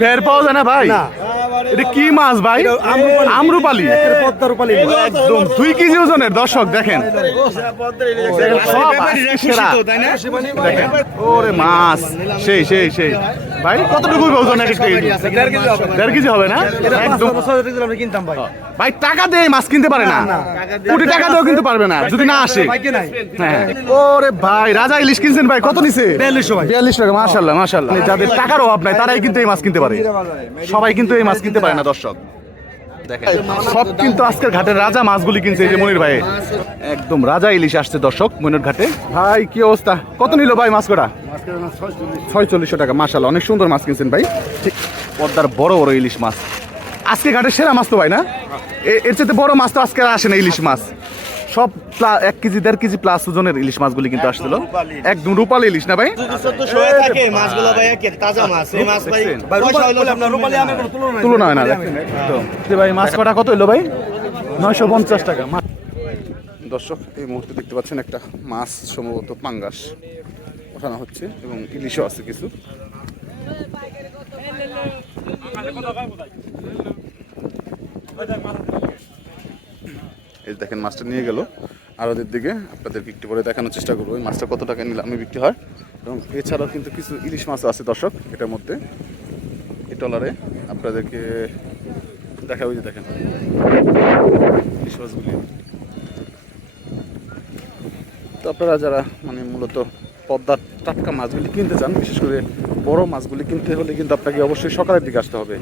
বের পাওয়া যায় না ভাই? এটা কি মাছ ভাই? আমরুপালি। একদম দুই কেজি ওজনের দর্শক দেখেন। দেখেন। ওরে মাছ সেই সেই সেই। ভাই কতটুকু ওজন এক একটা? দেড় কেজি হবে না। একদম। আমরা কিনতাম ভাই। ভাই টাকা দিয়ে মাছ কিনতে পারে না। কোটি টাকা দিয়েও কিনতে পারবে না যদি না আসে। হ্যাঁ। ওরে ভাই রাজা ইলিশ কিনছেন ভাই কত নিছে? বিয়াল্লিশশো ভাই। বিয়াল্লিশ টাকা মাশাল্লাহ মাশাল্লাহ যাদের টাকার অভাব নাই তারাই কিন্তু এই মাছ কিনতে পারে। সবাই কিন্তু এই মাছ কিনতে পারে না দর্শক। সব কিন্তু আজকের ঘাটের রাজা মাছগুলি কিনছে এই যে মনির ভাই। একদম রাজা ইলিশ আসছে দর্শক মনির ঘাটে। ভাই, কি অবস্থা? কত নিল ভাই মাছ কটা? ছয় চল্লিশশো টাকা মাশাল্লাহ অনেক সুন্দর মাছ কিনছেন ভাই। ঠিক পদ্মার বড় বড় ইলিশ মাছ। আজকে ঘাটের সেরা মাছ তো ভাই, না? এর চেয়ে বড় মাছ তো আজকে আসে না ইলিশ মাছ। সব প্লা- এক কেজি দেড় কেজি প্লাস ওজনের ইলিশ মাছগুলি কিন্তু আসছিল। একদম রূপালি ইলিশ না ভাই? তুলনা হয় না ভাই মাছ কটা কত হইল ভাই? নয়শো পঞ্চাশ টাকা। দর্শক এই মুহূর্তে দেখতে পাচ্ছেন একটা মাছ সম্ভবত পাঙ্গাস ওঠানো হচ্ছে এবং ইলিশও আছে কিছু। এই দেখেন, মাছটা নিয়ে গেল। ওদের দিকে আপনাদেরকে একটু পরে দেখানোর চেষ্টা করব। এই মাছটা কত টাকা নিলে আমি বিক্রি হয়। এবং এছাড়াও কিন্তু কিছু ইলিশ মাছ আছে, দর্শক, এটার মধ্যে। এই টলারে আপনাদেরকে দেখা ওই যে দেখেন। ইলিশ মাছগুলি। তো আপনারা যারা মানে মূলত পদ্মার টাটকা মাছগুলি কিনতে চান, বিশেষ করে বড় মাছগুলি কিনতে হলে কিন্তু আপনাকে অবশ্যই সকালের দিকে আসতে হবে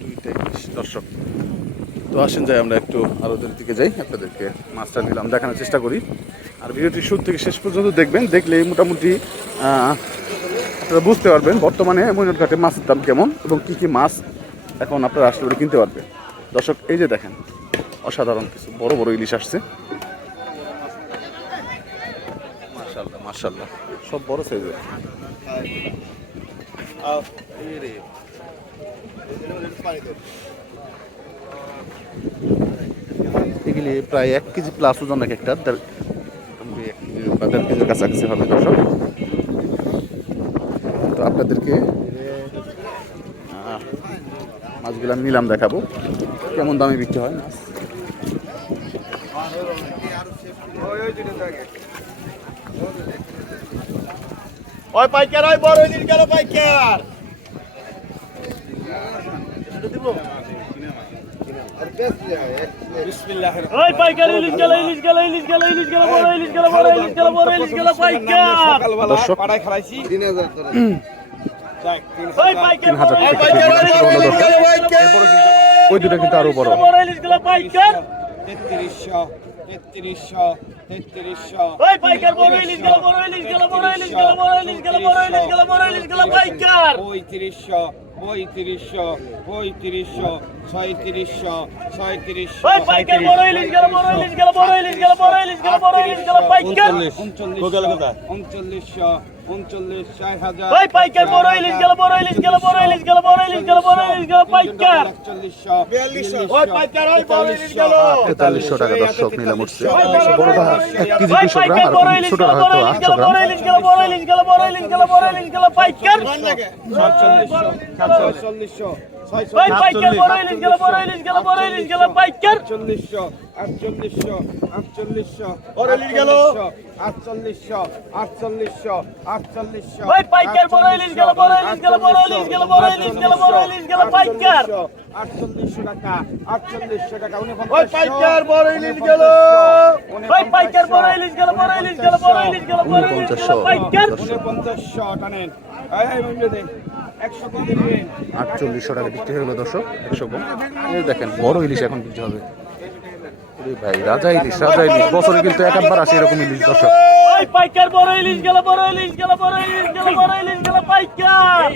দুইটা ইলিশ, দর্শক তো আসেন যাই, আমরা একটু আরোদের দিকে যাই, আপনাদেরকে মাছটা নিলাম, দেখানোর চেষ্টা করি। আর ভিডিওটি শুরু থেকে শেষ পর্যন্ত দেখবেন, দেখলে মোটামুটি আপনারা বুঝতে পারবেন বর্তমানে ময়ূর ঘাটে মাছের দাম কেমন এবং কী কী মাছ এখন আপনারা আসলে কিনতে পারবেন। দর্শক, এই যে দেখেন, অসাধারণ কিছু, বড় বড় ইলিশ আসছে। মার্শাল্লাহ মার্শাল্লাহ সব বড় সাইজের। এগুলি প্রায় এক কেজি প্লাস ওজন এক একটা দেড় এক কেজি বা কাছাকাছি হবে দর্শক। তো আপনাদেরকে মাছগুলো নিলাম দেখাবো। কেমন দামে বিক্রি হয় মাছ? ওই পাইকার, ওই বড় ইলিশ গেল পাইকার। ওই পাইকার ইলিশ গেল ইলিশ গেল ইলিশ গেল ইলিশ গেল বড় ইলিশ গেল বড় ইলিশ গেল বড় ইলিশ গেল পাইকার দর্শক ওই পাইকার হাজার বড় থেকে ইলিশ শুরু গেল হলো দর্শক ওই দুটো কিন্তু আরও বড় বড় ইলিশ গেল পাইকার তেত্রিশশো তেত্রিশশো তেত্রিশশো পঁয়ত্রিশশো পঁয়ত্রিশশো পঁয়ত্রিশশো ছয়ত্রিশশো ছয়ত্রিশশো পাইকার উনচল্লিশশো উনচল্লিশ চার হাজার ওই পাইকার বড় ইলিশ গেল বড় ইলিশ গেল বড় ইলিশ গেল বড় ইলিশ গেল বড় ইলিশ গেল পাইকার। ওই পাইকার ওই বড় ইলিশ গেল। তেতাল্লিশশো টাকা দর্শক নিলাম উঠছে বড়টা এক কেজি দুশো গ্রাম আর গেল বড় হয়তো আটশো গ্রাম। বড় ইলিশ গেল বড় ইলিশ গেল বড় ইলিশ গেল বড় ইলিশ গেল পাইকার। সাতচল্লিশশো সাতচল্লিশশো ওই পাইকার বড় ইলিশ গেল বড় ইলিশ গেল বড় ইলিশ গেল পাইকার আটচল্লিশশো আটচল্লিশশো আটচল্লিশশো বড় ইলিশ গেল। পাইকার বড় ইলিশ গেল বড় ইলিশ গেল বড় ইলিশ গেল বড় ইলিশ গেল বড় ইলিশ গেল পাইকার আটচল্লিশশো টাকা আটচল্লিশশো টাকা ওই পাইকার বড় ইলিশ গেল ওই পাইকার বড় ইলিশ গেল বড় ইলিশ গেল বড় ইলিশ গেল বড় ইলিশ গেল পাইকার উনপঞ্চাশশো টানেন এই, এই, বন্ধু দে। আটচল্লিশশো টাকা বিক্রি হয়ে গেলো দর্শক একশো কম দেখেন বড় ইলিশ এখন বিক্রি হবে। ভাই রাজা ইলিশ রাজা ইলিশ বছরে কিন্তু এক একবার আসে এরকম ইলিশ দর্শক। পাইকার ইলিশ ইলিশ গেল পাইকার।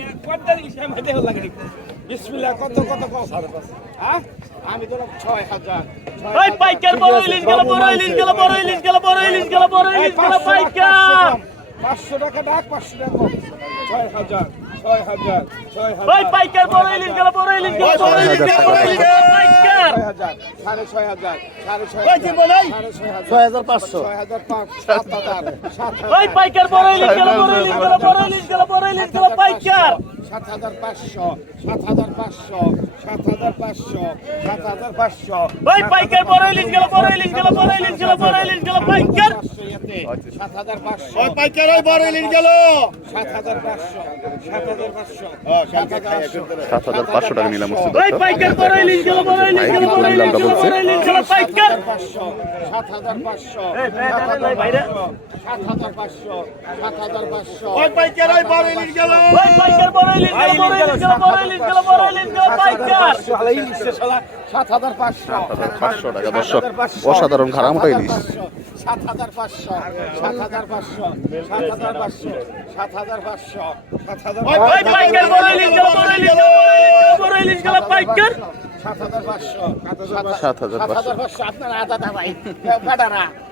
ইলিশ ইলিশ টাকা ডাক 500 টাকা 6000 ভাই পাইকার বড় ইলিশ গেল বড় ইলিশ গেল বড় ইলিশ গেল বড় ইলিশ গেল পাইকার। সাড়ে ছয় হাজার সাড়ে ছয় হাজার পাঁচশো। ভাই পাইকার বড় ইলিশ গেল বড় ইলিশ গেল বড় ইলিশ গেল বড় ইলিশ গেল পাইকার। সাত হাজার পাঁচশো সাত হাজার পাঁচশো সাত হাজার পাঁচশো সাত হাজার পাঁচশো ওই পাইকার বড় ইলিশ গেল বড় ইলিশ গেল বড় ইলিশ গেল বড় ইলিশ গেল পাইকার সাত হাজার পাঁচশো ওই পাইকার ওই বড় ইলিশ গেল সাত হাজার পাঁচশো সাত হাজার পাঁচশো সাত হাজার পাঁচশো টাকা নিলাম ওই পাইকার বড় ইলিশ গেল বড় ইলিশ গেল বড় ইলিশ গেল বড় ইলিশ গেল পাইকার পাঁচশো সাত হাজার পাঁচশো। সাত হাজার পাঁচশো সাত হাজার পাঁচশো ওই পাইকার ওই বড় ইলিশ গেল ওই পাইকার বড় ইলিশ গেল বড় ইলিশ গেল বড় ইলিশ গেল বড় ইলিশ গেল পাইকার সাত হাজার পাঁচশো অসাধারণ খারামটা ইলিশ সাত হাজার পাঁচশো সাত হাজার পাঁচশো সাত হাজার পাঁচশো সাত হাজার পাঁচশো সাত হাজার পাঁচশো সাত হাজার পাঁচশো আপনার আদা দাবাই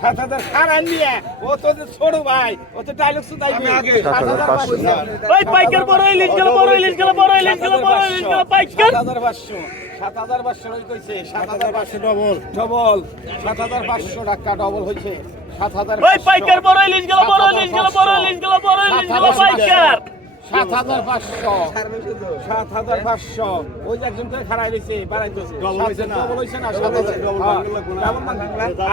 সাত হাজার ও তো ছোট ভাই ও তো পাইকার বড় ইলিশ গেল বড় ইলিশ গেল বড় ইলিশ গেল বড় ইলিশ গেল পাইকার সাত হাজার পাঁচশো সাত হাজার পাঁচশো কইছে সাত হাজার পাঁচশো ডবল ডবল সাত হাজার পাঁচশো টাকা ডবল হয়েছে সাত হাজার ওই পাইকার বড় ইলিশ গেল বড় ইলিশ গেল বড় ইলিশ গেল বড় ইলিশ গেল পাইকার। সাত হাজার পাঁচশো। সাত হাজার পাঁচশো। ওই একজন করে খারাপ হয়েছে বাড়াই তো ডবল হয়েছে না? সাত হাজার।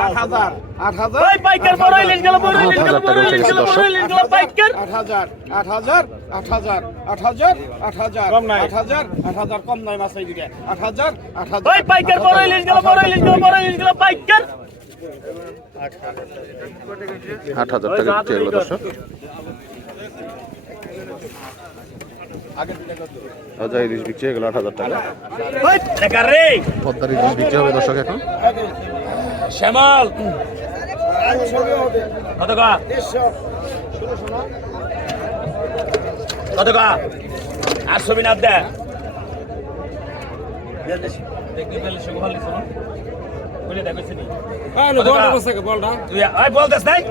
আট হাজার। আট হাজার? পাইকার বড় ইলিশ গেল বড় ইলিশ গেল বড় ইলিশ গেল বড় ইলিশ গেল পাইকার। আট হাজার আট হাজার। আট হাজার আট হাজার আট হাজার কম নাই। আট হাজার আট হাজার কম নাই মাছ এই দিকে আট হাজার আট হাজার ওই পাইকার বড় ইলিশ গেল বড় ইলিশ গেল বড় ইলিশ গেল পাইকার। আট হাজার টাকা বিক্রি হলো দর্শক। রাজা ইলিশ বিক্রি হয়ে গেল আট হাজার টাকা। ওই টাকা রে। পদ্মার ইলিশ বিক্রি হবে দর্শক এখন। শ্যামল। কত কত কা আর ছবি না দেখ দেখতে পেলে সে বলতেছ নাই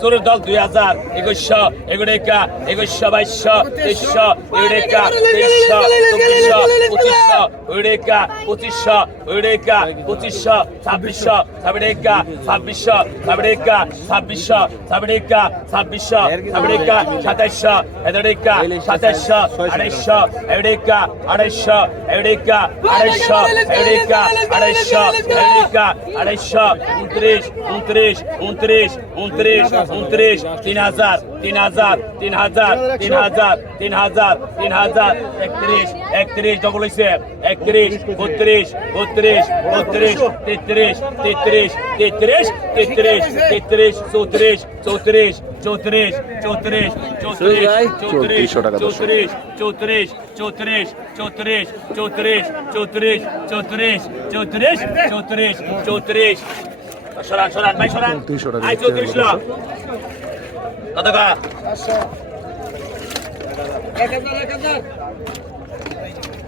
সুরের দল দুই হাজার, একুশশো এগুড়েকা একুশশো, বাইশশো, তেইশশো এগুড়েকা তেইশশো, চব্বিশশো, পঁচিশশো এগুড়েকা পঁচিশশো এগুড়েকা পঁচিশশো, ছাব্বিশশো ছাবিড়েকা ছাব্বিশশো ছাবিড়েকা ছাব্বিশশো ছাবিড়েকা ছাব্বিশশো ছাবিড়েকা সাতাইশশো এদড়েকা সাতাইশশো আড়াইশো এগুড়েকা আড়াইশো এগুড়েকা আড়াইশো এগুড়েকা আড়াইশো এগুড়েকা আড়াইশো উনত্রিশ উনত্রিশ উনত্রিশ উনত্রিশ উনত্রিশ তিন হাজার তিন হাজার তিন হাজার তিন হাজার তিন হাজার তিন হাজার একত্রিশ একত্রিশ ডবল হয়েছে একত্রিশ বত্রিশ বত্রিশ বত্রিশ তেত্রিশ তেত্রিশ তেত্রিশ তেত্রিশ তেত্রিশ চৌত্রিশ চৌত্রিশ চৌত্রিশ চৌত্রিশ চৌত্রিশ চৌত্রিশ দর্শক। চৌত্রিশ চৌত্রিশ চৌত্রিশ চৌত্রিশ চৌত্রিশ চৌত্রিশ চৌত্রিশ চৌত্রিশ চৌত্রিশ চৌত্রিশ চৌত্রিশশো টাকা লো কত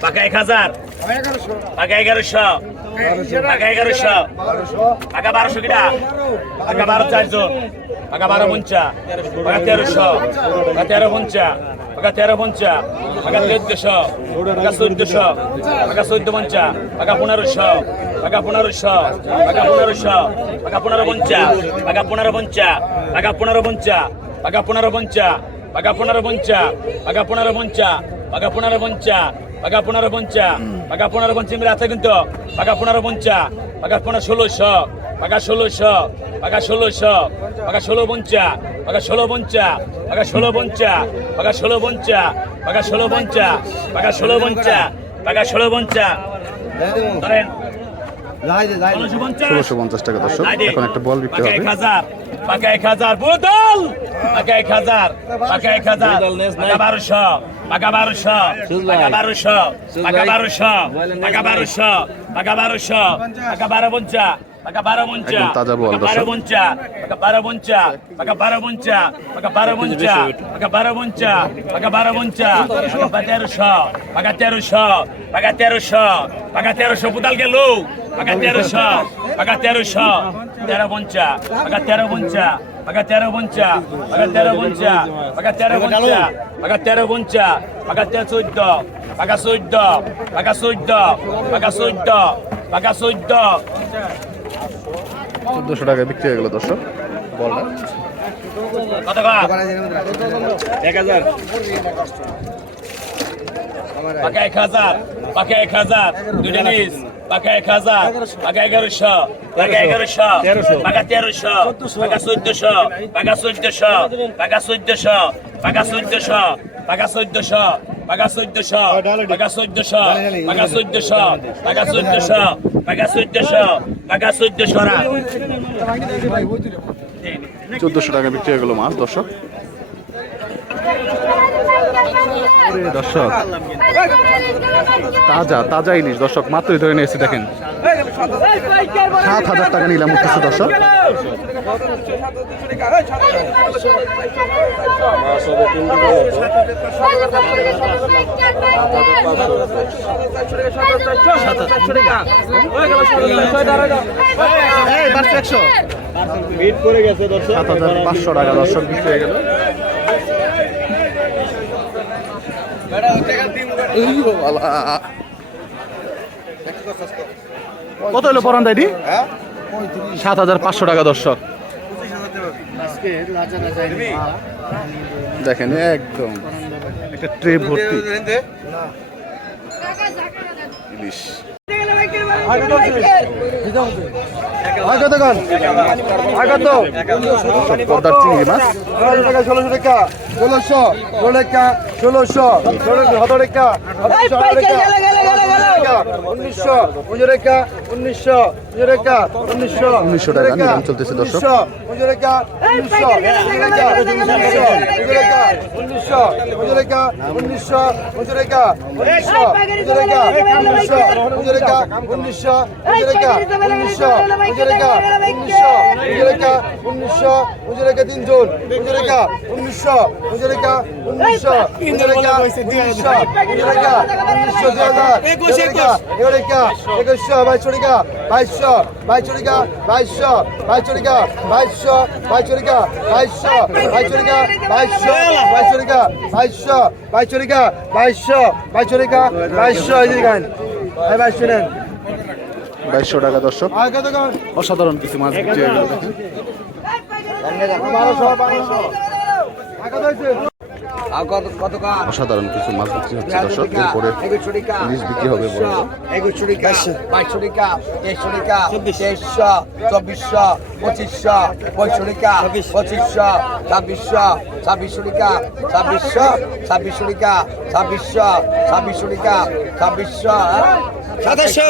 পাকা এক হাজার। পাকা এগারোশো। পাকা এগারোশো। পাকা বারোশো কিনা পাকা বারো চারজন পাকা বারো পঞ্চা। পাকা তেরোশো। পাকা তেরো পঞ্চা। পাকা তেরো পঞ্চা। পাকা চোদ্দশো। পাকা চোদ্দশো। পাকা চোদ্দ পঞ্চা। পাকা পনেরোশো। পাকা পনেরোশো পাকা পনেরোশো পাকা পনেরো পঞ্চা পাকা পনেরো পঞ্চা পাকা পনেরো পঞ্চা পাকা পনেরো পঞ্চা পাকা পনেরো পঞ্চা পাকা পনেরো পঞ্চা পাকা পনেরো পঞ্চা পাকা পনেরো পঞ্চা পাকা পনেরো পঞ্চা আছে কিন্তু পাকা পনেরো পঞ্চা পাকা পনেরো ষোলোশো পাকা ষোলোশো পাকা ষোলোশো পাকা ষোলো পঞ্চা পাকা ষোলো পঞ্চা পাকা ষোলো পঞ্চা পাকা ষোলো পঞ্চা পঞ্চা ধরেন ষোলোশো পঞ্চাশ। টাকা দর্শক। এখন একটা বল বিক্রি হবে। এক হাজার পাকা এক হাজার বোতল! পাকা এক হাজার পাকা এক হাজার পাকা বারোশো পাকা বারোশো পাকা বারোশো পাকা বারোশো পাকা বারোশো পাকা বারোশো পাকা বারো পঞ্চা তাজা বল তেরোশো কোথাল গেল তেরোশো তেরোশো তেরো পঞ্চা তেরো পঞ্চা Paga tera buncha, paga tera buncha, paga tera buncha, paga tera buncha, paga tera suddo, paga suddo, paga suddo, paga suddo, paga suddo. চোদ্দশো টাকা বিক্রি হয়ে গেল দর্শক বলটা। কত এক হাজার পাকা এক হাজার পাকা এক হাজার দুইটা নিস পাকা এক হাজার পাকা এগারোশো পাকা এগারোশো পাকা তেরোশো পাকা চোদ্দশো পাকা চোদ্দশো পাকা চোদ্দশো পাকা চোদ্দশো পাকা চোদ্দশো পাকা চোদ্দশো পাকা চোদ্দশো পাকা চোদ্দশো পাকা চোদ্দশো পাকা চোদ্দশো পাকা চোদ্দশো চোদ্দশো টাকা বিক্রি হয়ে গেল মাছ দর্শক। দর্শক। তাজা তাজা ইলিশ দর্শক মাত্রই ধরে নিয়েছি দেখেন। সাত হাজার টাকা নিলাম উঠতেছে দর্শক। সাত হাজার পাঁচশো টাকা দর্শক বিক্রি হয়ে গেল। এই বাবা। কত হলো পরান দাইডি সাত হাজার পাঁচশো টাকা দর্শক। দেখেন একদম। একটা ট্রে ভর্তি। ইলিশ। পদ্মার চিংড়ি মাছ। ষোলোশো টাকা ষোলোশো ষোলো টাকা ষোলোশো ষোলোশো সতেরো টাকা উনিশশো টাকা। উনিশশো উনিশশো টাকা নিলাম চলতেছে দর্শক তিনজন উনিশশো উনিশশো উনিশশো একুশশো বাইশ চরিকা বাইশশো বাইশ চরিকা বাইশশো বাইশ চরিকা বাইশশো বাইশ চরিকা বাইশশো বাইশ চরিকা বাইশশো বাইশ চরিকা বাইশশো বাইশ চরিকা বাইশশো বাইশ চরিকা বাইশশো এই গান। এই বাইশ শুনেন বাইশশো টাকা দর্শক। অসাধারণ কিছু মাছ বারোশো বারোশো। টাকা অসাধারণ কিছু মাছ বিক্রি হচ্ছে দর্শক এরপরে ইলিশ বিক্রি হবে বড় বড়। একুশশো টাকা বাইশশো টাকা তেইশশো টাকা তেইশশো চব্বিশশো পঁচিশশো পঁয়ষট্টি টাকা পঁচিশশো ছাব্বিশশো ছাব্বিশশো টাকা ছাব্বিশশো ছাব্বিশশো টাকা ছাব্বিশশো ছাব্বিশশো টাকা ছাব্বিশশো সাতাশশো।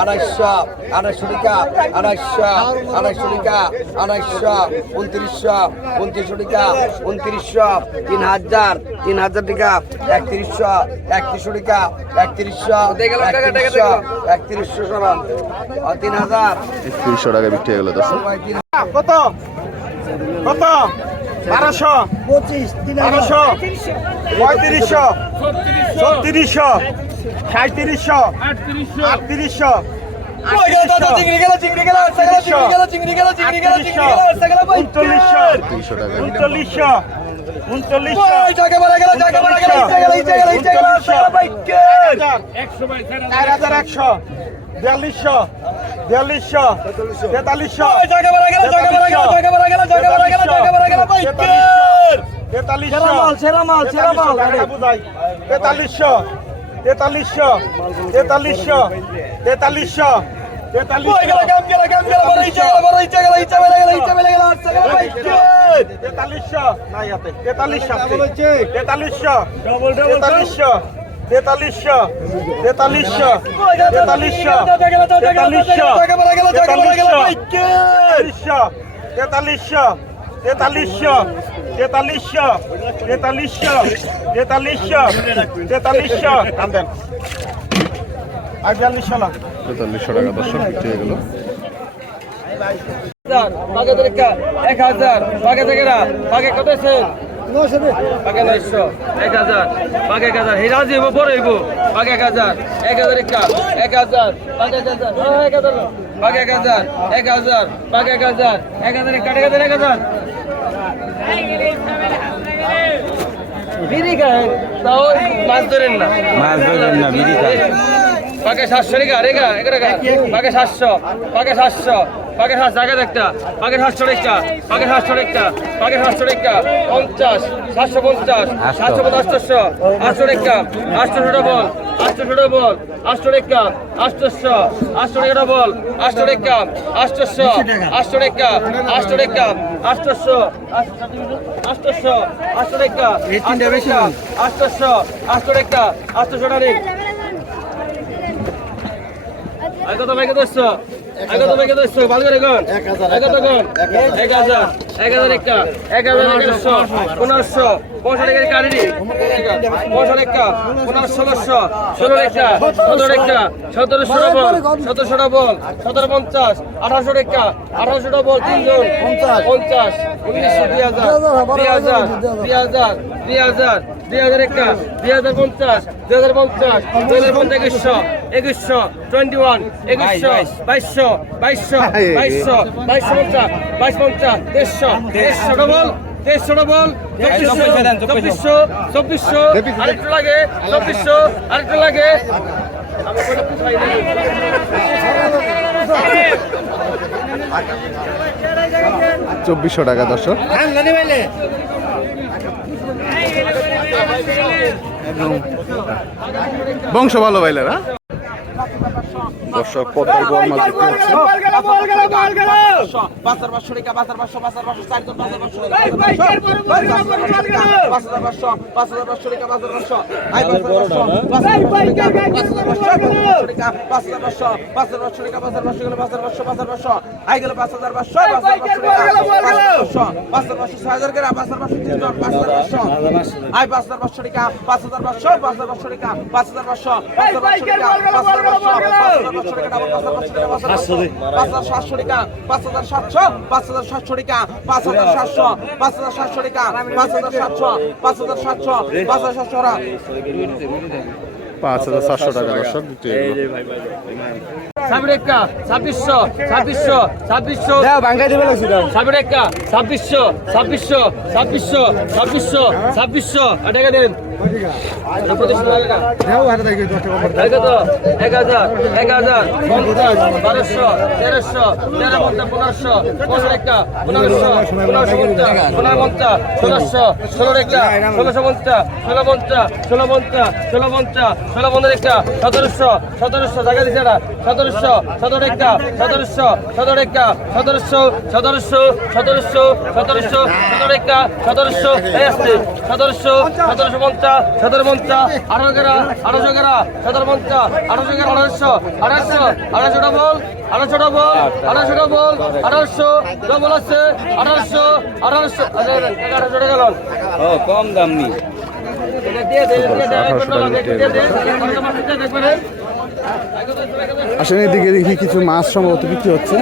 আড়াইশো আড়াইশো টাকা আড়াইশো আড়াইশো টাকা আড়াইশো উনত্রিশশো উনত্রিশশো টাকা উনত্রিশশো তিন হাজার তিন হাজার টাকা একত্রিশশো একত্রিশশো টাকা একত্রিশশো একত্রিশশো একত্রিশশো সরান আর তিন হাজার একত্রিশশো টাকা বিক্রি হয়ে গেল কত কত বারোশো। পঁচিশ তিন বারোশো। পঁয়ত্রিশশো। ছত্রিশশো। সাঁত্রিশশো আটত্রিশশো। উনচল্লিশশো। উনচল্লিশশো। একশো বিয়াল্লিশশো বিয়াল্লিশশো তেতাল্লিশশো। তেতাল্লিশশো তেতাল্লিশশো তেতাল্লিশশো তেতাল্লিশশো তেতাল্লিশশো তেতাল্লিশ তেতাল্লিশশো তেতাল্লিশশো তেতাল্লিশশো তেতাল্লিশশো তেতাল্লিশশো তেতাল্লিশশো তেতাল্লিশশো তেতাল্লিশশো তেতাল্লিশশো তেতাল্লিশশো টাকা দর্শক বিক্রি হয়ে গেল এক হাজার পাকে থেকে না পাকে কত পাকে নয়শো এক হাজার পাকে এক হাজার হিরা দিব বড় হইব পাকে এক হাজার এক হাজার একা এক হাজার পাকে এক হাজার এক হাজার পাকে এক হাজার এক হাজার পাকে এক হাজার এক হাজার এক হাজার এক হাজার বিড়ি খায় তাও মাছ ধরেন না মাছ ধরেন না বিড়ি খায় পাকে সাতশো রেখা রেখা এগো রেখা পাকে সাতশো পাকে সাতশো পাকে সাতশো আগে একটা পাকে সাতশো রেখা পাকে সাতশো রেখা পাকে সাতশো রেখা পঞ্চাশ, সাতশো পঞ্চাশ সাতশো পঞ্চাশ আটশো রেখা আটশো ডবল আটশো ডবল আটশো রেখা আটশো আটশো রেখা ডবল আটশো রেখা আটশো আটশো রেখা আটশো রেখা আটশো আটশো আটশো রেখা আটশো আটশো রেখা আটশো টাকা কত ভাইকে ধরছো? আই কত ভাইকে ধরছো? ভালো করে গণ। 1000 কত গণ। 1000 1000 একটা 1100 1500 1500 টাকার কারিনি 1500 একটা 1500 1600 একটা 17 একটা 1700 ডবল 1700 ডবল 1750 1800 টাকা 1800 ডবল 3 জন 50 50 1900 2000 2000 2000 2000 দুই হাজার দুই হাজার একটা দুই হাজার পঞ্চাশ দুই হাজার পঞ্চাশ দুই হাজার পঞ্চাশ একুশশো একুশশো টোয়েন্টি ওয়ান একুশশো বাইশশো বাইশশো বাইশশো বাইশশো পঞ্চাশ বাইশ পঞ্চাশ দেড়শো দেড়শো ডবল দেড়শো ডবল চব্বিশশো চব্বিশশো আরেকটু লাগে চব্বিশশো আরেকটু লাগে আমি কোনো কিছু পাই নাই। চব্বিশশো টাকা দর্শক। বংশ ভালো বাইলের দর্শক পদ্মার গোয়ার মাঝে আই পাঁচ হাজার পাঁচশো টাকা পাঁচ হাজার পাঁচশো পাঁচ হাজার পাঁচশো টাকা পাঁচ হাজার পাঁচশো পাঁচ হাজার পাঁচশো টাকা পাঁচ হাজার পাঁচশো পাঁচশো টাকা পাঁচ হাজার পাঁচশো পাঁচ হাজার পাঁচশো টাকা পাঁচ হাজার পাঁচশো পাঁচ হাজার পাঁচশো টাকা ডাবল পাঁচ হাজার পাঁচশো টাকা পাঁচ হাজার সাতশো পাঁচ হাজার সাতশো টাকা পাঁচ হাজার সাতশো পাঁচ হাজার সাতশো টাকা পাঁচ হাজার সাতশো পাঁচ হাজার সাতশো পাঁচ হাজার সাতশো পাঁচ হাজার সাতশো পাঁচ হাজার সাতশো টাকা দর্শক বিক্রি হয়ে গেল সাবিরেক্কা ছাব্বিশশো ছাব্বিশশো ছাব্বিশশো ছাব্বিশশো ছাব্বিশশো ছাব্বিশশো ছাব্বিশশো ছাব্বিশশো টাকা দেন এক হাজার এক হাজার পঞ্চাশ বারোশো তেরোশো তেরো পঞ্চাশ পনেরোশো পনেরো একটা পনেরোশো পনেরোশো পঞ্চাশ পনেরো পঞ্চাশ ষোলোশো ষোলো একটা ষোলোশো পঞ্চাশ ষোলো পঞ্চাশ ষোলো পঞ্চাশ ষোলো পঞ্চাশ ষোলো পনেরো একটা সতেরোশো সতেরোশো জায়গা দিচ্ছে না সতেরোশো সতেরো একটা সতেরোশো সতেরো একটা সতেরোশো সতেরোশো সতেরোশো সতেরোশো সতেরো একটা সতেরোশো সতেরোশো সতেরোশো পঞ্চাশ সতেরো পঞ্চাশ আঠারো গেরা আঠারোশো গেরা সতেরো পঞ্চাশ আঠারোশো গেরা আঠারোশো আঠারোশো আঠারোশো ডবল আঠারোশো ডবল আঠারোশো ডবল আঠারোশো ডবল আছে আঠারোশো আঠারোশো এগারোশো টাকা কম দাম নি। আঠারোশো আসেন এদিকে দেখি কিছু মাছ সম্ভবত বিক্রি হচ্ছে।